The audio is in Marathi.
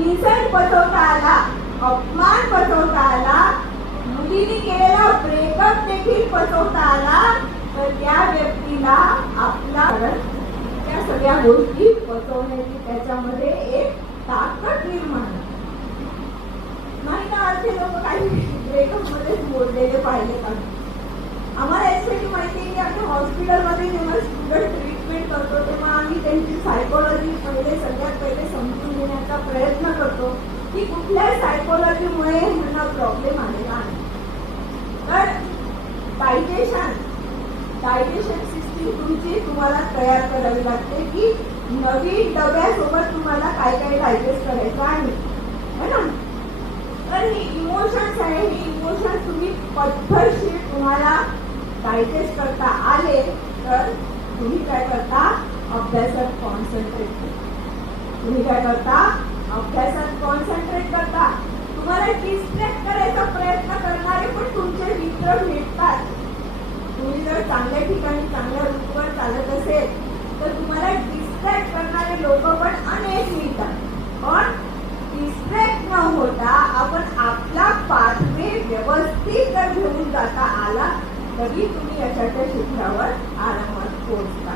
इन्सल्ट पचवता आला, अपमान पचवता आला, मुलीने केलेला ब्रेकअप देखील पचवता आला, तर त्या व्यक्तीला आपला त्या सगळ्या गोष्टी पचवण्याची त्याच्यामध्ये एक ताकद निर्माण नाही ना. असे लोक काही ब्रेकअप मध्येच बोललेले पाहिले का? आम्हाला यासाठी माहिती आहे की आम्ही हॉस्पिटलमध्ये जेव्हा स्टुडंट ट्रीटमेंट करतो तेव्हा आम्ही त्यांची सायकोलॉजी सगळ्यात पहिले समजून घेण्याचा प्रयत्न करतो की कुठल्या सायकोलॉजीमुळे ह्यांना प्रॉब्लेम आलेला आहे. तर डायजेशन सिस्टीम तुमची तुम्हाला तयार करावी लागते की नवीन डब्यासोबत तुम्हाला काय काय डायजेस्ट करायचं आहे ना. तर हे इमोशन्स आहे, हे इमोशन्स तुम्ही पद्धतशीर तुम्हाला डायजेस्ट करता आले तर तुम्ही काय करता, अभ्यासात कॉन्सन्ट्रेट करता. तुम्ही काय करता, अभ्यासात कॉन्सन्ट्रेट करता. तुम्हाला डिस्ट्रॅक्ट करायचा प्रयत्न करणारे पण तुमचे मित्र भेटतात. तुम्ही जर चांगल्या ठिकाणी चांगल्या रूटवर चालत असेल तर तुम्हाला डिस्ट्रॅक्ट करणारे लोक पण अनेक मिळतात. पण डिस्ट्रॅक्ट न होता आपण आपला पाठवे व्यवस्थित जर घेऊन जाता आला तरी तुम्ही यशाच्या शिखरावर आरामात पोहोचता.